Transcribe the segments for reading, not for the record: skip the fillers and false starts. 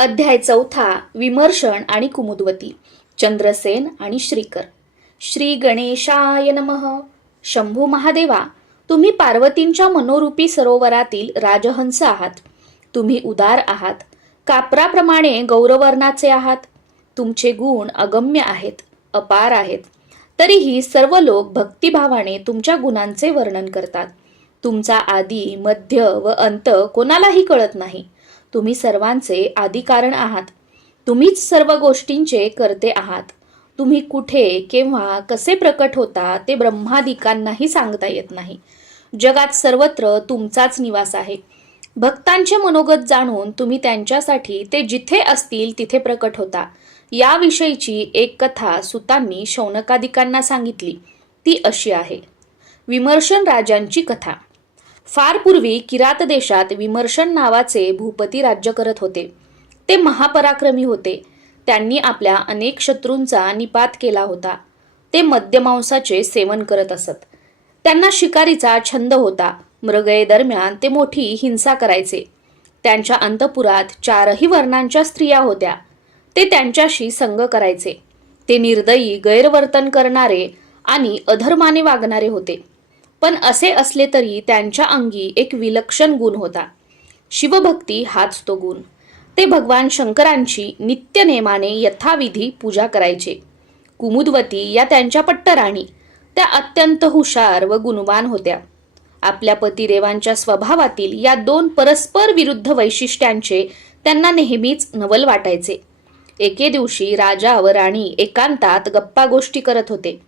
अध्याय 4 विमर्शन आणि कुमुदवती. चंद्रसेन आणि श्रीकर. श्री गणेशाय नमः. शंभू महादेवा, तुम्ही पार्वतींच्या मनोरूपी सरोवरातील राजहंस आहात. तुम्ही उदार आहात, कापराप्रमाणे गौरवर्णाचे आहात. तुमचे गुण अगम्य आहेत, अपार आहेत. तरीही सर्व लोक भक्तिभावाने तुमच्या गुणांचे वर्णन करतात. तुमचा आदी, मध्य व अंत कोणालाही कळत नाही. तुम्ही सर्वांचे आदिकारण आहात. तुम्हीच सर्व गोष्टींचे कर्ते आहात. तुम्ही कुठे, केव्हा, कसे प्रकट होता ते ब्रह्मादिकांनाही सांगता येत नाही. जगात सर्वत्र तुमचाच निवास आहे. भक्तांचे मनोगत जाणून तुम्ही त्यांच्यासाठी ते जिथे असतील तिथे प्रकट होता. याविषयीची एक कथा सुतांनी शौनकादिकांना सांगितली. ती अशी आहे. विमर्शन राजांची कथा. फार पूर्वी किरात देशात विमर्शन नावाचे भूपती राज्य करत होते. ते महापराक्रमी होते. त्यांनी आपल्या अनेक शत्रूंचा निपात केला होता. ते मद्यमांसाचे सेवन करत असत. त्यांना शिकारीचा छंद होता. मृगयेदरम्यान ते मोठी हिंसा करायचे. त्यांच्या अंतपुरात 4ही वर्णांच्या स्त्रिया होत्या. ते त्यांच्याशी संग करायचे. ते निर्दयी, गैरवर्तन करणारे आणि अधर्माने वागणारे होते. पण असे असले तरी त्यांच्या अंगी एक विलक्षण गुण होता. शिवभक्ती हाच तो गुण. ते भगवान शंकरांची नित्यनेमाने यथाविधी पूजा करायचे. कुमुदवती या त्यांच्या पट्टराणी. त्या अत्यंत हुशार व गुणवान होत्या. आपल्या पतिदेवांच्या स्वभावातील या 2 परस्पर विरुद्ध वैशिष्ट्यांचे त्यांना नेहमीच नवल वाटायचे. एके दिवशी राजा व राणी एकांतात गप्पा गोष्टी करत होते.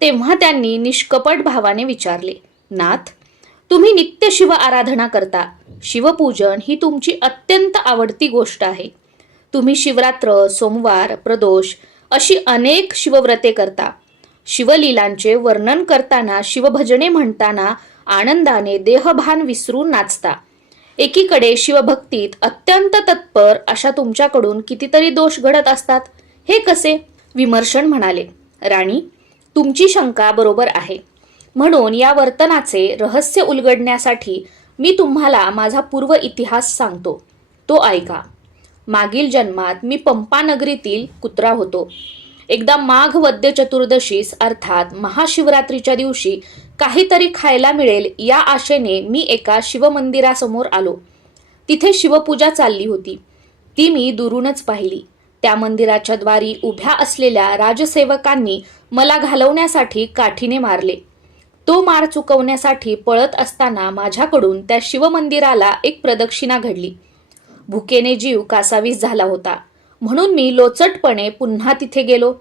तेव्हा त्यांनी निष्कपट भावाने विचारले, नाथ, तुम्ही नित्य शिव आराधना करता. शिवपूजन ही तुमची अत्यंत आवडती गोष्ट आहे. तुम्ही शिवरात्र, सोमवार, प्रदोष अशी अनेक शिवव्रते करता. शिवलीलांचे वर्णन करताना, शिवभजने म्हणताना आनंदाने देहभान विसरून नाचता. एकीकडे शिवभक्तीत अत्यंत तत्पर अशा तुमच्याकडून कितीतरी दोष घडत असतात. हे कसे? विमर्शन म्हणाले, राणी, तुमची शंका बरोबर आहे. म्हणून या वर्तनाचे रहस्य उलगडण्यासाठी मी तुम्हाला माझा पूर्व इतिहास सांगतो. तो ऐका. मागील जन्मात मी पंपानगरीतील कुत्रा होतो. एकदा माघ वद्य चतुर्दशीस अर्थात महाशिवरात्रीच्या दिवशी काहीतरी खायला मिळेल या आशेने मी एका शिवमंदिरासमोर आलो. तिथे शिवपूजा चालली होती. ती मी दुरूनच पाहिली. त्या मंदिराच्या द्वारी उभ्या असलेल्या राजसेवकांनी मला घालवण्यासाठी काठीने मारले. तो मार चुकवण्यासाठी पळत असताना माझ्याकडून त्या शिवमंदिराला एक प्रदक्षिणा घडली. भुकेने जीव कासावीस झाला होता. म्हणून मी लोचटपणे पुन्हा तिथे गेलो.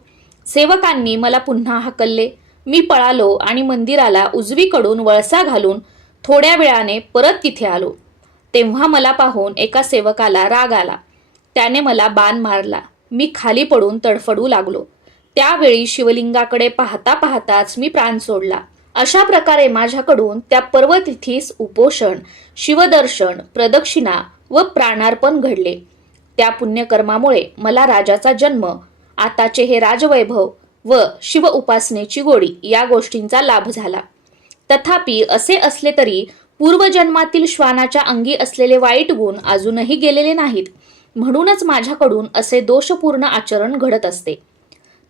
सेवकांनी मला पुन्हा हाकलले. मी पळालो आणि मंदिराला उजवीकडून वळसा घालून थोड्या वेळाने परत तिथे आलो. तेव्हा मला पाहून एका सेवकाला राग आला. त्याने मला बाण मारला. मी खाली पडून तडफडू लागलो. त्यावेळी शिवलिंगाकडे पाहता पाहताच मी प्राण सोडला. अशा प्रकारे माझ्याकडून त्या पर्वतिथीस उपोषण, शिवदर्शन, प्रदक्षिणा व प्राणार्पण घडले. त्या पुण्यकर्मामुळे मला राजाचा जन्म, आताचे हे राजवैभव व शिव उपासनेची गोडी या गोष्टींचा लाभ झाला. तथापि असे असले तरी पूर्वजन्मातील श्वानाच्या अंगी असलेले वाईट गुण अजूनही गेलेले नाहीत. म्हणूनच माझ्याकडून असे दोषपूर्ण आचरण घडत असते.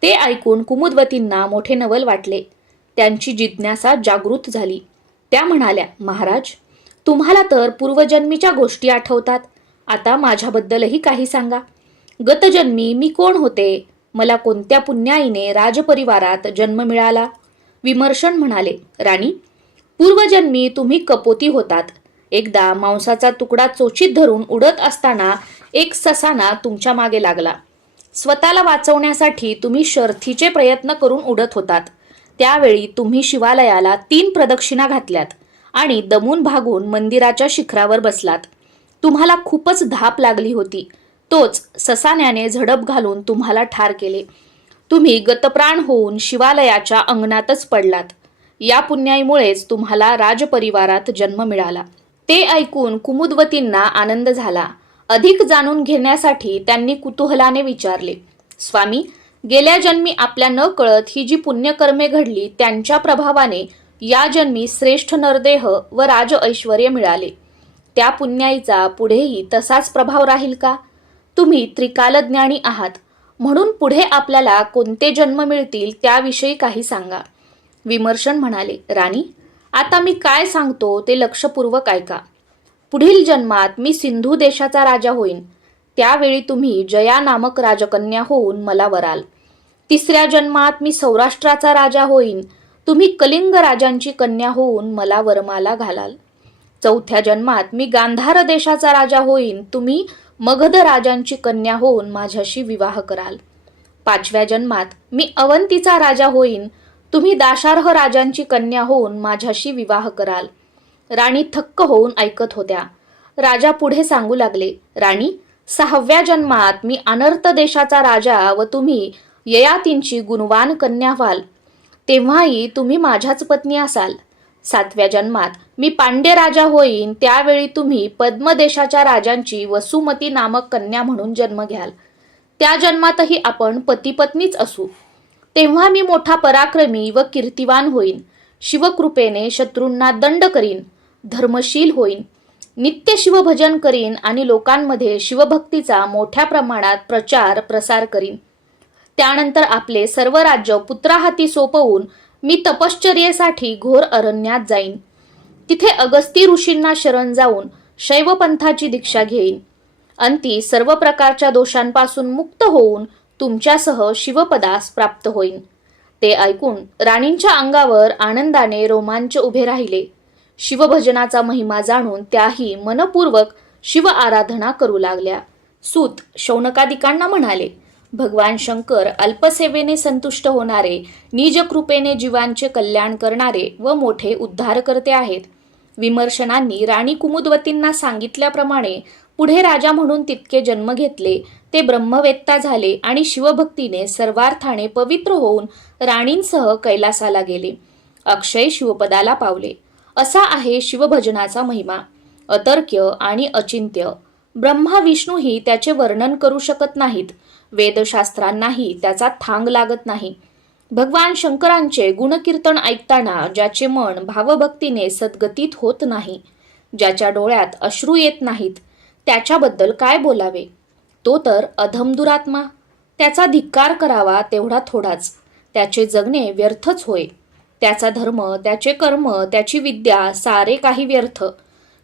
ते ऐकून कुमुदवतींना मोठे नवल वाटले. त्यांची जिज्ञासा जागृत झाली. त्या म्हणाल्या, महाराज, तुम्हाला तर पूर्वजन्मीच्या गोष्टी आठवतात. आता माझ्याबद्दलही काही सांगा. गतजन्मी मी कोण होते? मला कोणत्या पुण्याईने राजपरिवारात जन्म मिळाला? विमर्शन म्हणाले, राणी, पूर्वजन्मी तुम्ही कपोती होतात. एकदा मांसाचा तुकडा चोचीत धरून उडत असताना एक ससाना तुमच्या मागे लागला. स्वतःला वाचवण्यासाठी तुम्ही शर्थीचे प्रयत्न करून उडत होतात. त्यावेळी तुम्ही शिवालयाला 3 प्रदक्षिणा घातल्यात आणि दमून भागून मंदिराच्या शिखरावर बसलात. तुम्हाला खूपच धाप लागली होती. तोच ससाण्याने झडप घालून तुम्हाला ठार केले. तुम्ही गतप्राण होऊन शिवालयाच्या अंगणातच पडलात. या पुण्याईमुळेच तुम्हाला राजपरिवारात जन्म मिळाला. ते ऐकून कुमुदवतींना आनंद झाला. अधिक जाणून घेण्यासाठी त्यांनी कुतूहलाने विचारले, स्वामी, गेल्या जन्मी आपल्या न कळत ही जी पुण्यकर्मे घडली त्यांच्या प्रभावाने या जन्मी श्रेष्ठ नरदेह व राज ऐश्वर्य मिळाले. त्या पुण्याईचा पुढेही तसाच प्रभाव राहील का? तुम्ही त्रिकालज्ञानी आहात, म्हणून पुढे आपल्याला कोणते जन्म मिळतील त्याविषयी काही सांगा. विमर्शन म्हणाले, राणी, आता मी काय सांगतो ते लक्षपूर्वक ऐका. पुढील जन्मात मी सिंधू देशाचा राजा होईन. त्यावेळी तुम्ही जया नामक राजकन्या होऊन मला वराल. तिसऱ्या जन्मात मी सौराष्ट्राचा राजा होईन. तुम्ही कलिंग राजांची कन्या होऊन मला वरमाला घालाल. चौथ्या जन्मात मी गांधार देशाचा राजा होईन. तुम्ही मगध राजांची कन्या होऊन माझ्याशी विवाह कराल. पाचव्या जन्मात मी अवंतीचा राजा होईन. तुम्ही दाशार्ह राजांची कन्या होऊन माझ्याशी विवाह कराल. राणी थक्क होऊन ऐकत होत्या. राजा पुढे सांगू लागले, राणी, सहाव्या जन्मात मी अनर्थ देशाचा राजा व तुम्ही ययातींची गुणवान कन्या व्हाल. तेव्हाही तुम्ही माझ्याच पत्नी असाल. सातव्या जन्मात मी पांड्य राजा होईन. त्यावेळी तुम्ही पद्म देशाच्या राजांची वसुमती नामक कन्या म्हणून जन्म घ्याल. त्या जन्मातही आपण पतीपत्नीच असू. तेव्हा मी मोठा पराक्रमी व कीर्तिवान होईन. शिवकृपेने शत्रूंना दंड करीन. धर्मशील होईन. नित्य शिवभजन करीन आणि लोकांमध्ये शिवभक्तीचा मोठ्या प्रमाणात प्रचार प्रसार करीन. त्यानंतर आपले सर्व राज्य पुत्राहाती सोपवून मी तपश्चर्येसाठी घोर अरण्यात जाईन. तिथे अगस्ती ऋषींना शरण जाऊन शैवपंथाची दीक्षा घेईन. अंती सर्व प्रकारच्या दोषांपासून मुक्त होऊन तुमच्यासह शिवपदास प्राप्त होईन. ते ऐकून राणींच्या अंगावर आनंदाने रोमांच उभे राहिले. शिवभजनाचा महिमा जाणून त्याही मनपूर्वक शिव आराधना करू लागल्या. सूत शौनकादिकांना म्हणाले, भगवान शंकर अल्पसेवेने संतुष्ट होणारे, निज कृपेने जीवांचे कल्याण करणारे व मोठे उद्धारकर्ते आहेत. विमर्शनांनी राणी कुमुदवतींना सांगितल्याप्रमाणे पुढे राजा म्हणून तितके जन्म घेतले. ते ब्रह्मवेत्ता झाले आणि शिवभक्तीने सर्वार्थाने पवित्र होऊन राणींसह कैलासाला गेले. अक्षय शिवपदाला पावले. असा आहे शिवभजनाचा महिमा. अतर्क्य आणि अचिंत्य. ब्रह्मा विष्णूही त्याचे वर्णन करू शकत नाहीत. वेदशास्त्रांनाही त्याचा थांग लागत नाही. भगवान शंकरांचे गुणकीर्तन ऐकताना ज्याचे मन भावभक्तीने सद्गतीत होत नाही, ज्याच्या डोळ्यात अश्रू येत नाहीत, त्याच्याबद्दल काय बोलावे. तो तर अधम दुरात्मा. त्याचा धिक्कार करावा तेवढा थोडाच. त्याचे जगणे व्यर्थच होय. त्याचा धर्म, त्याचे कर्म, त्याची विद्या सारे काही व्यर्थ.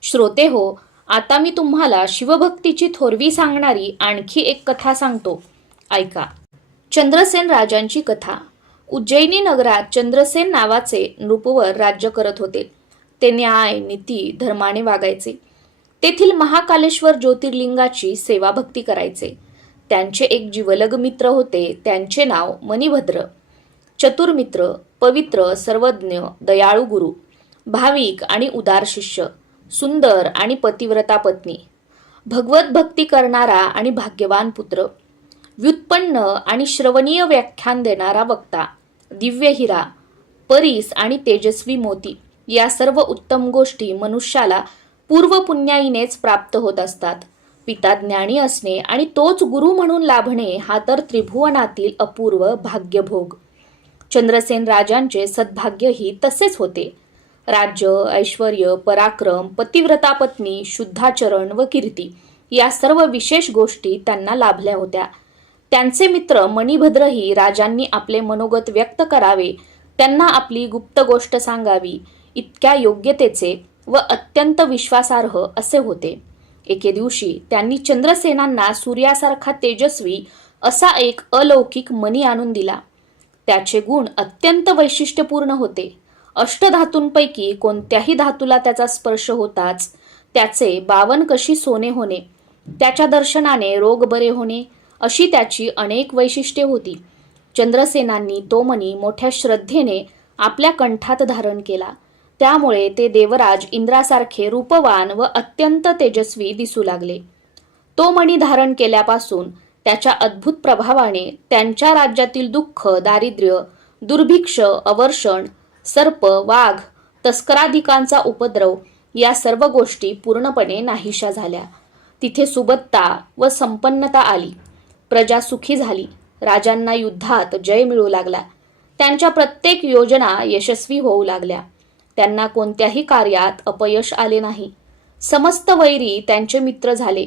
श्रोते हो, आता मी तुम्हाला शिवभक्तीची थोरवी सांगणारी आणखी एक कथा सांगतो. ऐका. चंद्रसेन राजांची कथा. उज्जैनी नगरात चंद्रसेन नावाचे नृपवर राज्य करत होते. ते न्याय, नीती, धर्माने वागायचे. तेथील महाकालेश्वर ज्योतिर्लिंगाची सेवाभक्ती करायचे. त्यांचे एक जिवलग मित्र होते. त्यांचे नाव मणिभद्र. चतुर मित्र, पवित्र, सर्वज्ञ, दयाळू गुरु, भाविक आणि उदार शिष्य, सुंदर आणि पतिव्रता पत्नी, भगवत भक्ती करणारा आणि भाग्यवान पुत्र, व्युत्पन्न आणि श्रवणीय व्याख्यान देणारा वक्ता, दिव्य हिरा, परीस आणि तेजस्वी मोती, या सर्व उत्तम गोष्टी मनुष्याला पूर्व पुण्याईनेच प्राप्त होत असतात. पिता ज्ञानी असणे आणि तोच गुरु म्हणून लाभणे हा तर त्रिभुवनातील अपूर्व भाग्यभोग. चंद्रसेन राजांचे सद्भाग्यही तसेच होते. राज्य, ऐश्वर्य, पराक्रम, पतिव्रता पत्नी, शुद्धाचरण व कीर्ती या सर्व विशेष गोष्टी त्यांना लाभल्या होत्या. त्यांचे मित्र मणिभद्रही राजांनी आपले मनोगत व्यक्त करावे, त्यांना आपली गुप्त गोष्ट सांगावी, इतक्या योग्यतेचे व अत्यंत विश्वासार्ह असे होते. एके दिवशी त्यांनी चंद्रसेनांना सूर्यासारखा तेजस्वी असा एक अलौकिक मणी आणून दिला. त्याचे गुण अत्यंत वैशिष्ट्यपूर्ण होते. अष्टधातूंपैकी कोणत्याही धातूला त्याचा स्पर्श होताच त्याचे 52 कशी सोने होणे, त्याच्या दर्शनाने रोग बरे होणे, अशी त्याची अनेक वैशिष्ट्ये होती. चंद्रसेनांनी तो मणी मोठ्या श्रद्धेने आपल्या कंठात धारण केला. त्यामुळे ते देवराज इंद्रासारखे रूपवान व अत्यंत तेजस्वी दिसू लागले. तो मणी धारण केल्यापासून त्याच्या अद्भुत प्रभावाने त्यांच्या राज्यातील दुःख, दारिद्र्य, दुर्भिक्ष, अवर्षण, सर्प, वाघ, तस्कराधिकांचा उपद्रव या सर्व गोष्टी पूर्णपणे नाहीशा झाल्या. तिथे सुबत्ता व संपन्नता आली. प्रजा सुखी झाली. राजांना युद्धात जय मिळू लागला. त्यांच्या प्रत्येक योजना यशस्वी होऊ लागल्या. त्यांना कोणत्याही कार्यात अपयश आले नाही. समस्त वैरी त्यांचे मित्र झाले.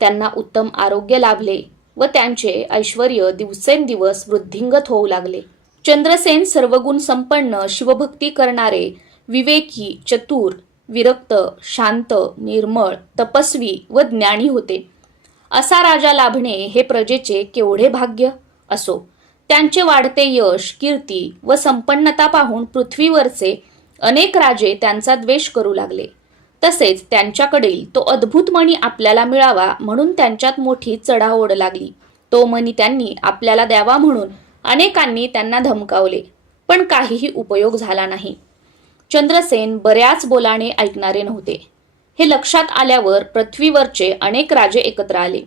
त्यांना उत्तम आरोग्य लाभले व त्यांचे ऐश्वर्य दिवसेंदिवस वृद्धिंगत होऊ लागले. चंद्रसेन सर्वगुण संपन्न, शिवभक्ती करणारे, विवेकी, चतुर, विरक्त, शांत, निर्मळ, तपस्वी व ज्ञानी होते. असा राजा लाभणे हे प्रजेचे केवढे भाग्य असो. त्यांचे वाढते यश, कीर्ती व संपन्नता पाहून पृथ्वीवरचे अनेक राजे त्यांचा द्वेष करू लागले. तसेच त्यांच्याकडील तो अद्भुत मणी आपल्याला मिळावा म्हणून त्यांच्यात मोठी चढाओढ लागली. तो मणी त्यांनी आपल्याला द्यावा म्हणून अनेकांनी त्यांना धमकावले, पण काहीही उपयोग झाला नाही. चंद्रसेन बऱ्याच बोलाने ऐकणारे नव्हते. हे लक्षात आल्यावर पृथ्वीवरचे अनेक राजे एकत्र आले.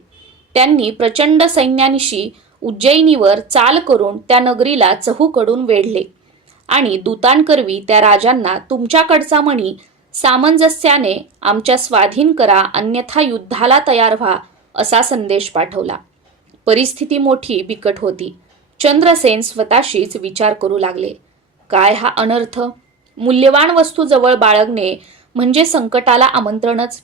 त्यांनी प्रचंड सैन्यानिशी उज्जैनीवर चाल करून त्या नगरीला चहूकडून वेढले आणि दूतांकरवी त्या राजांना तुमच्याकडचा मणी सामंजस्याने आमच्या स्वाधीन करा, अन्यथा युद्धाला तयार व्हा असा संदेश पाठवला. परिस्थिती मोठी बिकट होती. चंद्रसेन स्वतःशीच विचार करू लागले, काय हा अनर्थ. मूल्यवान वस्तू जवळ बाळगणे म्हणजे संकटाला आमंत्रणच.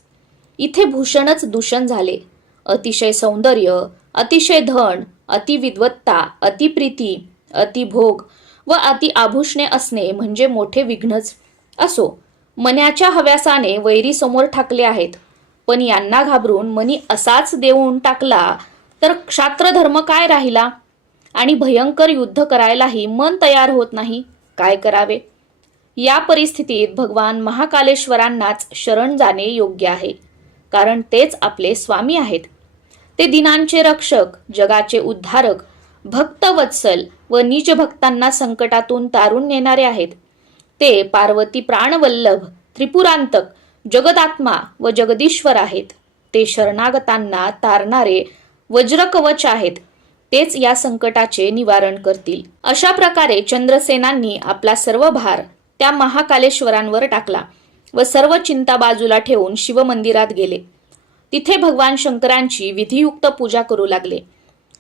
इथे भूषणच दूषण झाले. अतिशय सौंदर्य, अतिशय धन, अतिविद्वत्ता, अतिप्रीती, अतिभोग व अति आभूषणे असणे म्हणजे मोठे विघ्नच. असो, मन्याच्या हव्यासाने वैरी समोर ठाकले आहेत, पण यांना घाबरून मनी असाच देऊन टाकला तर क्षात्रधर्म काय राहिला. आणि भयंकर युद्ध करायलाही मन तयार होत नाही. काय करावे. या परिस्थितीत भगवान महाकालेश्वरांनाच शरण जाणे योग्य आहे, कारण तेच आपले स्वामी आहेत. ते दिनांचे रक्षक, जगाचे उद्धारक, भक्तवत्सल व निज भक्तांना संकटातून तारून नेणारे आहेत. ते पार्वती प्राणवल्लभ, त्रिपुरांतक, जगदात्मा व जगदीश्वर आहेत. ते शरणागतांना तारणारे वज्रकवच आहेत. तेच या संकटाचे निवारण करतील. अशा प्रकारे चंद्रसेनांनी आपला सर्व भार त्या महाकालेश्वरांवर टाकला व सर्व चिंता बाजूला ठेवून शिवमंदिरात गेले. तिथे भगवान शंकरांची विधियुक्त पूजा करू लागले.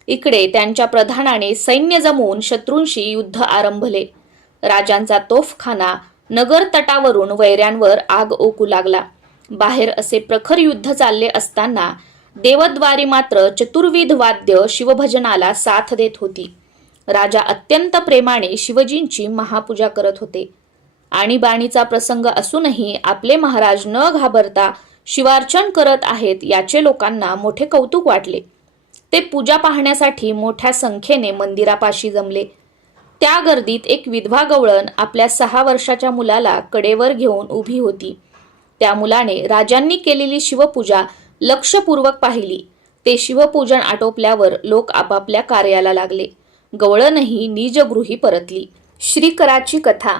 इकडे त्यांच्या प्रधानाने सैन्य जमवून शत्रूंशी युद्ध आरंभले. राजांचा तोफखाना नगर तटावरून वैऱ्यांवर आग ओकू लागला. बाहेर असे प्रखर युद्ध चालले असताना देवद्वारी मात्र चतुर्विध वाद्य शिवभजनाला साथ देत होती. राजा अत्यंत प्रेमाने शिवजींची महापूजा करत होते. आणीबाणीचा प्रसंग असूनही आपले महाराज न घाबरता शिवार्चन करत आहेत याचे लोकांना मोठे कौतुक वाटले. ते पूजा पाहण्यासाठी मोठ्या संख्येने मंदिरापाशी जमले. त्या गर्दीत एक विधवा गवळण आपल्या 6 वर्षाच्या मुलाला कडेवर घेऊन उभी होती. त्या मुलाने राजांनी केलेली शिवपूजा लक्षपूर्वक पाहिली. ते शिवपूजन आटोपल्यावर लोक आपापल्या कार्याला लागले. गवळणही निजगृही परतली. श्रीकराची कथा.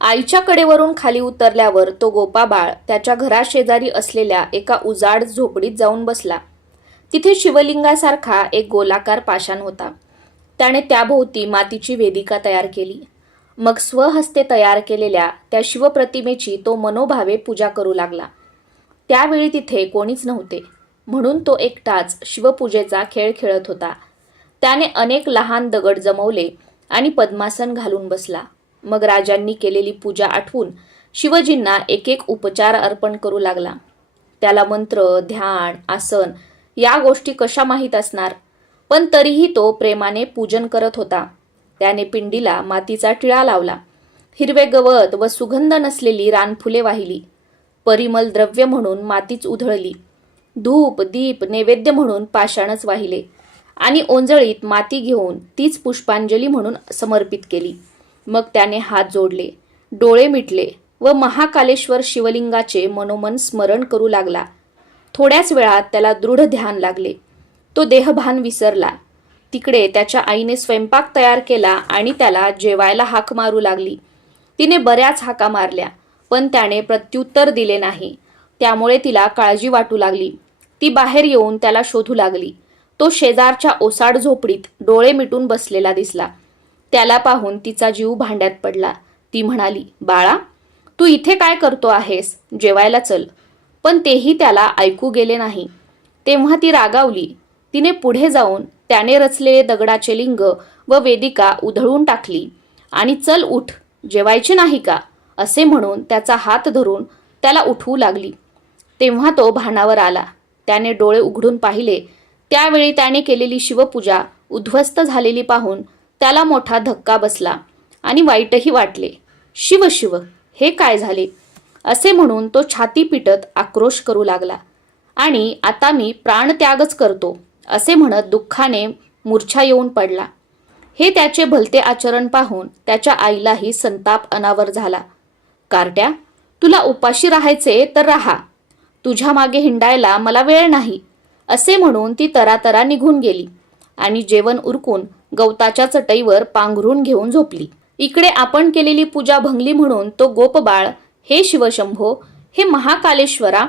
आईच्या कडेवरून खाली उतरल्यावर तो गोपाबाळ त्याच्या घराशेजारी असलेल्या एका उजाड झोपडीत जाऊन बसला. तिथे शिवलिंगासारखा एक गोलाकार पाषाण होता. त्याने त्याभोवती मातीची वेदिका तयार केली. मग स्वहस्ते तयार केलेल्या त्या शिवप्रतिमेची तो मनोभावे पूजा करू लागला. त्यावेळी तिथे कोणीच नव्हते, म्हणून तो एकटाच शिवपूजेचा खेळ खेळत होता. त्याने अनेक लहान दगड जमवले आणि पद्मासन घालून बसला. मग राजांनी केलेली पूजा आठवून शिवजींना एक एक उपचार अर्पण करू लागला. त्याला मंत्र, ध्यान, आसन या गोष्टी कशा माहीत असणार, पण तरीही तो प्रेमाने पूजन करत होता. त्याने पिंडीला मातीचा टिळा लावला. हिरवे गवत व सुगंध नसलेली रानफुले वाहिली. परिमल द्रव्य म्हणून मातीच उधळली. धूप, दीप, नैवेद्य म्हणून पाषाणच वाहिले आणि ओंजळीत माती घेऊन तीच पुष्पांजली म्हणून समर्पित केली. मग त्याने हात जोडले, डोळे मिटले व महाकालेश्वर शिवलिंगाचे मनोमन स्मरण करू लागला. थोड्याच वेळात त्याला दृढ ध्यान लागले. तो देहभान विसरला. तिकडे त्याच्या आईने स्वयंपाक तयार केला आणि त्याला जेवायला हाक मारू लागली. तिने बऱ्याच हाका मारल्या, पण त्याने प्रत्युत्तर दिले नाही. त्यामुळे तिला काळजी वाटू लागली. ती बाहेर येऊन त्याला शोधू लागली. तो शेजारच्या ओसाड झोपडीत डोळे मिटून बसलेला दिसला. त्याला पाहून तिचा जीव भांड्यात पडला. ती म्हणाली, बाळा, तू इथे काय करतो आहेस? जेवायला चल. पण तेही त्याला ऐकू गेले नाही. तेव्हा ती रागावली. तिने पुढे जाऊन त्याने रचलेले दगडाचे लिंग व वेदिका उधळून टाकली आणि चल उठ, जेवायचे नाही का असे म्हणून त्याचा हात धरून त्याला उठवू लागली. तेव्हा तो भानावर आला. त्याने डोळे उघडून पाहिले त्यावेळी त्याने केलेली शिवपूजा उद्ध्वस्त झालेली पाहून त्याला मोठा धक्का बसला आणि वाईटही वाटले. शिव शिव, हे काय झाले असे म्हणून तो छाती पिटत आक्रोश करू लागला आणि आता मी प्राणत्यागच करतो असे म्हणत दुःखाने मूर्छा येऊन पडला. हे त्याचे भलते आचरण पाहून त्याच्या आईलाही संताप अनावर झाला. कार्ट्या, तुला उपाशी राहायचे तर राहा, तुझ्या मागे हिंडायला मला वेळ नाही असे म्हणून ती तरातरा निघून गेली आणि जेवण उरकून गवताच्या चटईवर पांघरून घेऊन झोपली. इकडे आपण केलेली पूजा भंगली म्हणून तो गोपबाळ हे शिवशंभो, हे महाकालेश्वरा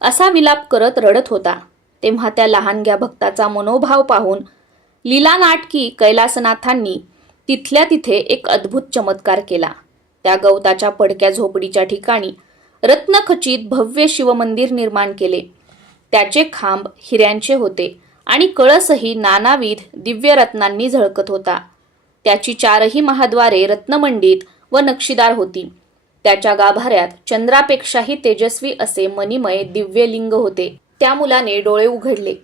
असा विलाप करत रडत होता. तेव्हा त्या लहानग्या भक्ताचा मनोभाव पाहून लीला नाटकी कैलासनाथांनी तिथल्या तिथे एक अद्भुत चमत्कार केला. त्या गवताच्या पडक्या झोपडीच्या ठिकाणी रत्नखचित भव्य शिवमंदिर निर्माण केले. त्याचे खांब हिऱ्यांचे होते आणि कळसही नानाविध दिव्य रत्नांनी झळकत होता. त्याची चारही महाद्वारे रत्नमंडित व नक्षीदार होती. त्याच्या गाभाऱ्यात चंद्रापेक्षाही तेजस्वी असे मणिमय दिव्य लिंग होते. त्या मुलाने डोळे उघडले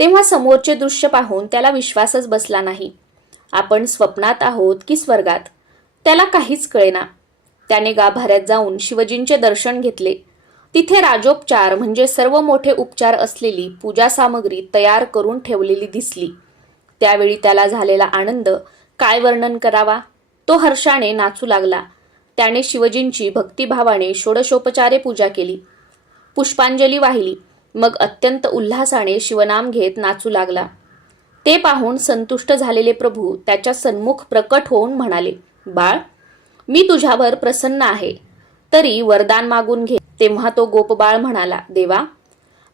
तेव्हा समोरचे दृश्य पाहून त्याला विश्वासच बसला नाही. आपण स्वप्नात आहोत की स्वर्गात त्याला काहीच कळेना. त्याने गाभाऱ्यात जाऊन शिवजींचे दर्शन घेतले. तिथे राजोपचार म्हणजे सर्व मोठे उपचार असलेली पूजा सामग्री तयार करून ठेवलेली दिसली. त्यावेळी त्याला झालेला आनंद काय वर्णन करावा. तो हर्षाने नाचू लागला. त्याने शिवजींची भक्तिभावाने षोडशोपचारे पूजा केली, पुष्पांजली वाहिली, मग अत्यंत उल्हासाने शिवनाम घेत नाचू लागला. ते पाहून संतुष्ट झालेले प्रभू त्याच्या सन्मुख प्रकट होऊन म्हणाले, बाळ, मी तुझ्यावर प्रसन्न आहे, तरी वरदान मागून घे. तेव्हा तो गोपबाळ म्हणाला, देवा,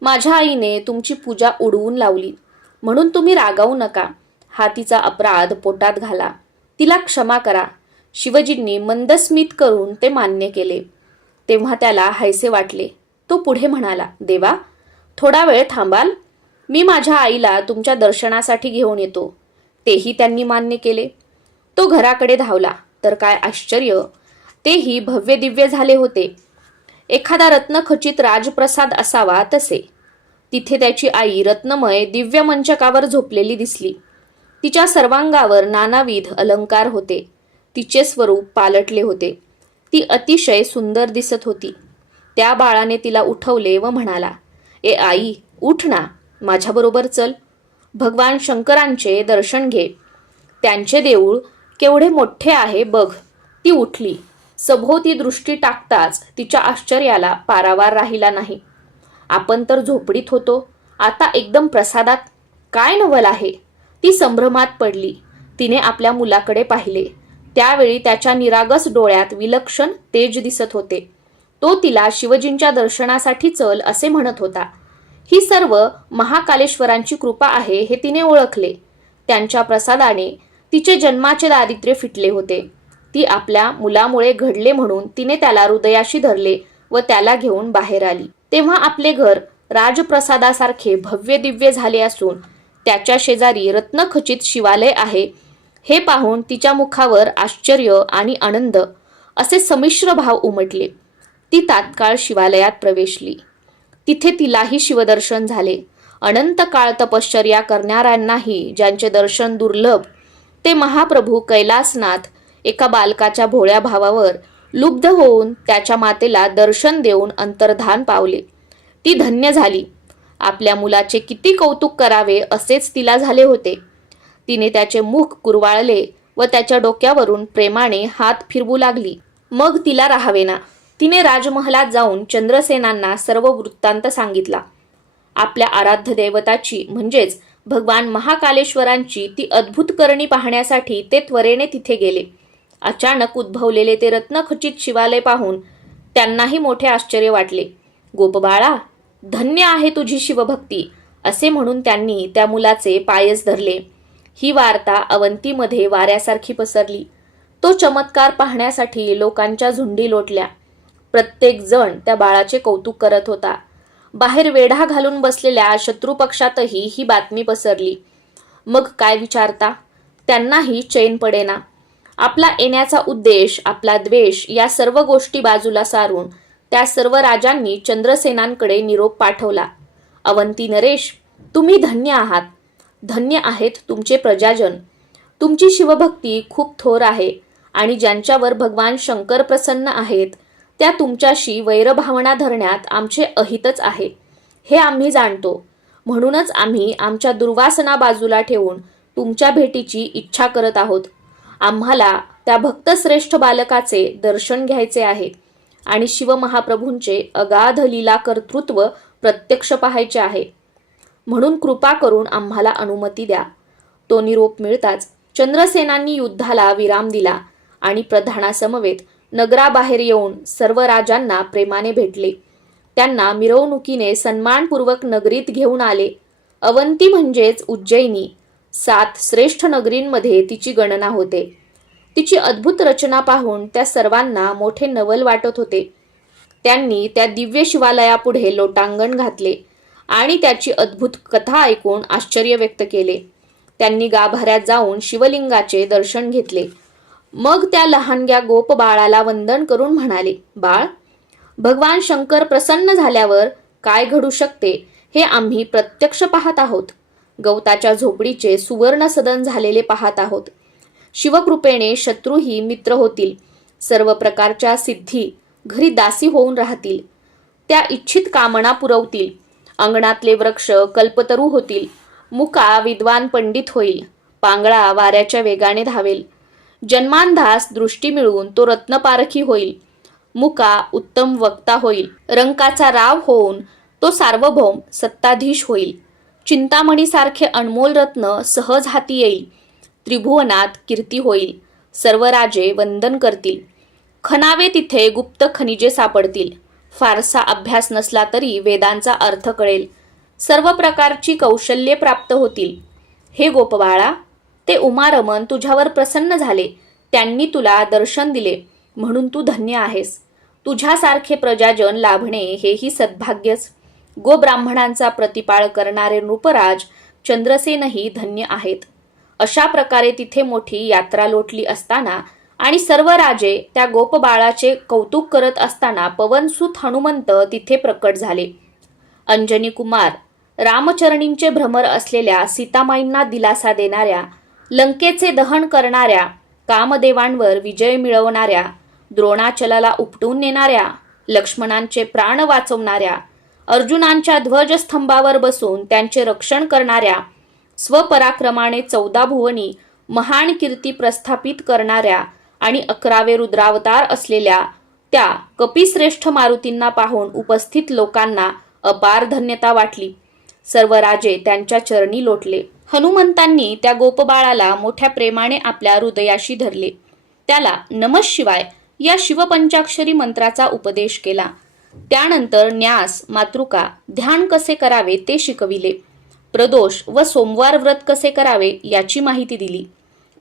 माझ्या आईने तुमची पूजा उडवून लावली म्हणून तुम्ही रागावू नका. हा तिचा अपराध पोटात घाला, तिला क्षमा करा. शिवजींनी मंदस्मित करून ते मान्य केले. तेव्हा त्याला हायसे वाटले. तो पुढे म्हणाला, देवा, थोडा वेळ थांबाल, मी माझ्या आईला तुमच्या दर्शनासाठी घेऊन येतो. तेही त्यांनी मान्य केले. तो घराकडे धावला तर काय आश्चर्य, तेही भव्य दिव्य झाले होते. एखादा रत्नखचित राजप्रसाद असावा तसे. तिथे त्याची आई रत्नमय दिव्य मंचकावर झोपलेली दिसली. तिच्या सर्वांगावर नानाविध अलंकार होते. तिचे स्वरूप पालटले होते. ती अतिशय सुंदर दिसत होती. त्या बाळाने तिला उठवले व म्हणाला, ए आई, उठ ना, माझ्याबरोबर चल. भगवान शंकरांचे दर्शन घे. त्यांचे देऊळ केवढे मोठे आहे बघ. ती उठली. सभोवती दृष्टी टाकताच तिच्या आश्चर्याला पारावार राहिला नाही. आपण तर झोपडीत होतो, आता एकदम प्रसादात. काय नवल आहे. ती संभ्रमात पडली. तिने आपल्या मुलाकडे पाहिले. त्यावेळी त्याच्या निरागस डोळ्यात विलक्षण तेज दिसत होते. तो तिला शिवजींच्या दर्शनासाठी चल असे म्हणत होता. ही सर्व महाकालेश्वरांची कृपा आहे हे तिने ओळखले. त्यांच्या प्रसादाने तिचे जन्माचे दारिद्र्य फिटले होते. ती आपल्या मुलामुळे घडले म्हणून तिने त्याला हृदयाशी धरले व त्याला घेऊन बाहेर आली. तेव्हा आपले घर राजप्रसादासारखे भव्य दिव्य झाले असून त्याच्या शेजारी रत्नखचित शिवालय आहे हे पाहून तिच्या मुखावर आश्चर्य आणि आनंद असे संमिश्र भाव उमटले. ती तात्काळ शिवालयात प्रवेशली. तिथे तिलाही शिवदर्शन झाले. अनंत काळ तपश्चर्या करणाऱ्यांनाही ज्यांचे दर्शन दुर्लभ, ते महाप्रभू कैलासनाथ एका बालकाच्या भोळ्या भावावर लुब्ध होऊन त्याच्या मातेला दर्शन देऊन अंतर्धान पावले. ती धन्य झाली. आपल्या मुलाचे किती कौतुक करावे असेच तिला झाले होते. तिने त्याचे मुख कुरवाळले व त्याच्या डोक्यावरून प्रेमाने हात फिरवू लागली. मग तिला राहावेना. तिने राजमहलात जाऊन चंद्रसेनांना सर्व वृत्तांत सांगितला. आपल्या आराध्य दैवताची म्हणजेच भगवान महाकालेश्वरांची ती अद्भुत करणी पाहण्यासाठी ते त्वरेने तिथे गेले. अचानक उद्भवलेले ते रत्नखचित शिवालय पाहून त्यांनाही मोठे आश्चर्य वाटले. गोपबाळा, धन्य आहे तुझी शिवभक्ती असे म्हणून त्यांनी त्या मुलाचे पायच धरले. ही वार्ता अवंतीमध्ये वाऱ्यासारखी पसरली. तो चमत्कार पाहण्यासाठी लोकांच्या झुंडी लोटल्या. प्रत्येक जण त्या बाळाचे कौतुक करत होता. बाहेर वेढा घालून बसलेल्या शत्रुपक्षातही ही बातमी पसरली. मग काय विचारता, त्यांनाही चैन पडेना. आपला येण्याचा उद्देश, आपला द्वेष या सर्व गोष्टी बाजूला सारून त्या सर्व राजांनी चंद्रसेनांकडे निरोप पाठवला. अवंती नरेश, तुम्ही धन्य आहात. धन्य आहेत तुमचे प्रजाजन. तुमची शिवभक्ती खूप थोर आहे आणि ज्यांच्यावर भगवान शंकर प्रसन्न आहेत त्या तुमच्याशी वैरभावना धरण्यात आमचे अहितच आहे, हे आम्ही जाणतो. म्हणूनच आम्ही आमच्या दुर्वासना बाजूला ठेवून तुमच्या भेटीची इच्छा करत आहोत. आम्हाला त्या भक्तश्रेष्ठ बालकाचे दर्शन घ्यायचे आहे आणि शिवमहाप्रभूंचे अगाध लीला कर्तृत्व प्रत्यक्ष पाहायचे आहे. म्हणून कृपा करून आम्हाला अनुमती द्या. तो निरोप मिळताच चंद्रसेनांनी युद्धाला विराम दिला आणि प्रधानासमवेत नगराबाहेर येऊन सर्व राजांना प्रेमाने भेटले. त्यांना मिरवणुकीने सन्मानपूर्वक नगरीत घेऊन आले. अवंती म्हणजेच उज्जैनी 7 श्रेष्ठ नगरींमध्ये तिची गणना होते. तिची अद्भुत रचना पाहून त्या सर्वांना मोठे नवल वाटत होते. त्यांनी त्या दिव्य शिवालयापुढे लोटांगण घातले आणि त्याची अद्भुत कथा ऐकून आश्चर्य व्यक्त केले. त्यांनी गाभाऱ्यात जाऊन शिवलिंगाचे दर्शन घेतले. मग त्या लहानग्या गोप बाळाला वंदन करून म्हणाले, बाळ, भगवान शंकर प्रसन्न झाल्यावर काय घडू शकते हे आम्ही प्रत्यक्ष पाहत आहोत. गवताच्या झोपडीचे सुवर्ण सदन झालेले पाहत आहोत. शिवकृपेने शत्रूही मित्र होतील. सर्व प्रकारच्या सिद्धी घरी दासी होऊन राहतील. त्या इच्छित कामना पुरवतील. अंगणातले वृक्ष कल्पतरू होतील. मुका विद्वान पंडित होईल. पांगळा वाऱ्याच्या वेगाने धावेल. जन्मांधास दृष्टी मिळून तो रत्नपारखी होईल. मुका उत्तम वक्ता होईल. रंकाचा राव होऊन तो सार्वभौम सत्ताधीश होईल. चिंतामणीसारखे अनमोल रत्न सहज हाती येईल. त्रिभुवनात कीर्ती होईल. सर्व राजे वंदन करतील. खणावे तिथे गुप्त खनिजे सापडतील. फारसा अभ्यास नसला तरी वेदांचा अर्थ कळेल. सर्व प्रकारची कौशल्ये प्राप्त होतील. हे गोपबाळा, ते उमारमन तुझ्यावर प्रसन्न झाले. त्यांनी तुला दर्शन दिले म्हणून तू धन्य आहेस. तुझ्यासारखे प्रजाजन लाभणे हेही सद्भाग्यच. गोब्राह्मणांचा प्रतिपाळ करणारे नृपराज चंद्रसेनही धन्य आहेत. अशा प्रकारे तिथे मोठी यात्रा लोटली असताना आणि सर्व राजे त्या गोपबाळाचे कौतुक करत असताना पवनसूत हनुमंत तिथे प्रकट झाले. अंजनी कुमार, रामचरणींचे भ्रमर असलेल्या सीतामाईंना दिलासा देणाऱ्या, लंकेचे दहन करणाऱ्या, कामदेवांवर विजय मिळवणाऱ्या, द्रोणाचलाला उपटून नेणाऱ्या, लक्ष्मणांचे प्राण वाचवणाऱ्या, अर्जुनांच्या ध्वजस्तंभावर बसून त्यांचे रक्षण करणाऱ्या, स्वपराक्रमाने 14 भुवनी महान कीर्ती प्रस्थापित करणाऱ्या आणि 11वे रुद्रावतार असलेल्या त्या कपिश्रेष्ठ मारुतींना पाहून उपस्थित लोकांना अपार धन्यता वाटली. सर्व राजे त्यांच्या चरणी लोटले. हनुमंतांनी त्या गोपबाळाला मोठ्या प्रेमाने आपल्या हृदयाशी धरले. त्याला नमः शिवाय या शिवपंचाक्षरी मंत्राचा उपदेश केला. त्यानंतर न्यास, मातृका, ध्यान कसे करावे ते शिकविले. प्रदोष व सोमवार व्रत कसे करावे याची माहिती दिली.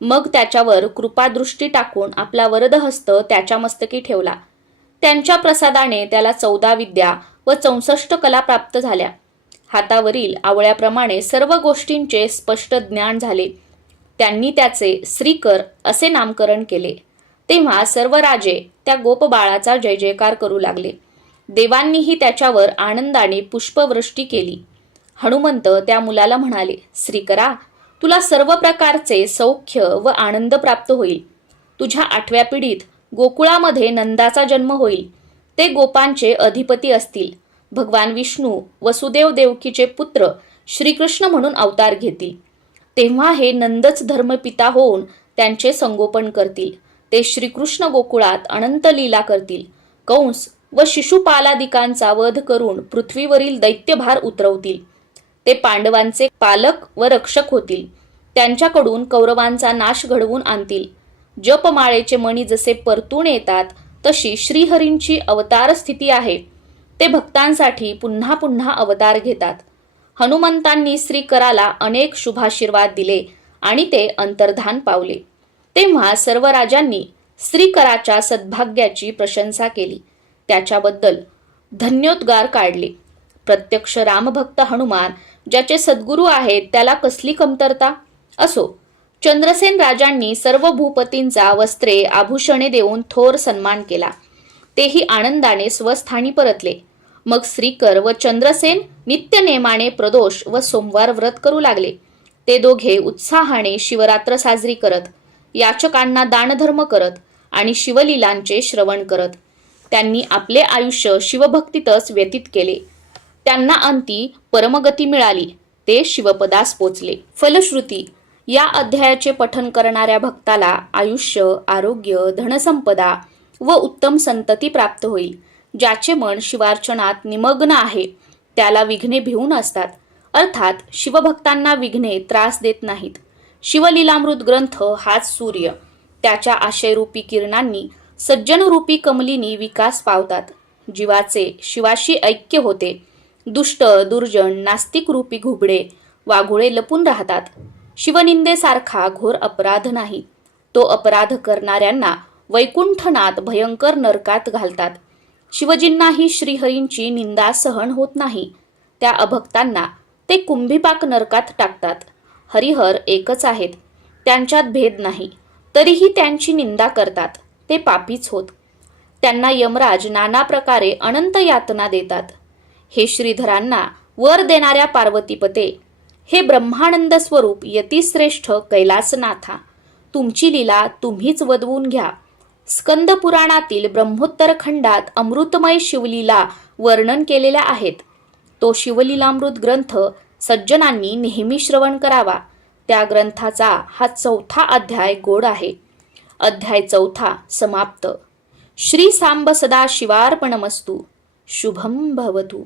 मग त्याच्यावर कृपादृष्टी टाकून आपला वरदहस्त त्याच्या मस्तकी ठेवला. त्यांच्या प्रसादाने त्याला 14 विद्या व 64 कला प्राप्त झाल्या. हातावरील आवळ्याप्रमाणे सर्व गोष्टींचे स्पष्ट ज्ञान झाले. त्यांनी त्याचे श्रीकर असे नामकरण केले. तेव्हा सर्व राजे त्या गोपबाळाचा जय जयकार करू लागले. देवांनीही त्याच्यावर आनंदाने पुष्पवृष्टी केली. हनुमंत त्या मुलाला म्हणाले, श्रीकरा, तुला सर्व प्रकारचे सौख्य व आनंद प्राप्त होईल. तुझ्या 8व्या पिढीत गोकुळामध्ये नंदाचा जन्म होईल. ते गोपांचे अधिपती असतील. भगवान विष्णू वसुदेव देवकीचे पुत्र श्रीकृष्ण म्हणून अवतार घेतील. तेव्हा हे नंदच धर्मपिता होऊन त्यांचे संगोपन करतील. ते श्रीकृष्ण गोकुळात अनंत लीला करतील. कंस व शिशुपालादिकांचा वध करून पृथ्वीवरील दैत्यभार उतरवतील. ते पांडवांचे पालक व रक्षक होतील. त्यांच्याकडून कौरवांचा नाश घडवून आणतील. जपमाळेचे मणी जसे परतून येतात तशी श्रीहरींची अवतार स्थिती आहे. ते भक्तांसाठी पुन्हा पुन्हा अवतार घेतात. हनुमंतांनी श्रीकराला अनेक शुभाशीर्वाद दिले आणि ते अंतर्धान पावले. तेव्हा सर्व राजांनी श्रीकराच्या सद्भाग्याची प्रशंसा केली. त्याच्याबद्दल धन्योद्गार काढले. प्रत्यक्ष रामभक्त हनुमान ज्याचे सद्गुरू आहेत त्याला कसली कमतरता. असो, चंद्रसेन राजांनी सर्व भूपतींचा वस्त्रे आभूषणे देऊन थोर सन्मान केला. तेही आनंदाने स्वस्थानी परतले. मग श्रीकर व चंद्रसेन नित्यनेमाने प्रदोष व सोमवार व्रत करू लागले. ते दोघे उत्साहाने शिवरात्र साजरी करत, याचकांना दानधर्म करत आणि शिवलीलांचे श्रवण करत त्यांनी आपले आयुष्य शिवभक्तीतच व्यतीत केले. त्यांना अंती परमगती मिळाली. ते शिवपदास पोचले. फलश्रुती. या अध्यायाचे पठन करणाऱ्या भक्ताला आयुष्य, आरोग्य, धनसंपदा व उत्तम संतती प्राप्त होईल. ज्याचे मन शिवार्चनात निमग्न आहे त्याला विघ्ने भिवून असतात. अर्थात शिवभक्तांना विघ्ने त्रास देत नाहीत. शिवलीलामृत ग्रंथ हाच सूर्य. त्याच्या आशयरूपी किरणांनी सज्जनरूपी कमलिनी विकास पावतात. जीवाचे शिवाशी ऐक्य होते. दुष्ट, दुर्जन, नास्तिक रूपी घुबडे, वाघुळे लपून राहतात. शिवनिंदेसारखा घोर अपराध नाही. तो अपराध करणाऱ्यांना वैकुंठनाथ भयंकर नरकात घालतात. शिवजींनाही श्रीहरींची निंदा सहन होत नाही. त्या अभक्तांना ते कुंभीपाक नरकात टाकतात. हरिहर एकच आहेत. त्यांच्यात भेद नाही. तरीही त्यांची निंदा करतात. ते पापीच होत. त्यांना यमराज नाना प्रकारे अनंत यातना देतात. हे श्रीधरांना वर देणाऱ्या पार्वतीपते, हे ब्रह्मानंद स्वरूप यतिश्रेष्ठ कैलासनाथा, तुमची लीला तुम्हीच वदवून घ्या. स्कंद पुराणातील ब्रह्मोत्तर खंडात अमृतमय शिवलीला वर्णन केलेल्या आहेत. तो शिवलीलामृत ग्रंथ सज्जनांनी नेहमी श्रवण करावा. त्या ग्रंथाचा हा 4था अध्याय गोड आहे. अध्याय 4 समाप्त. श्री सांब सदा शिवार्पणमस्तु. शुभम भवतु.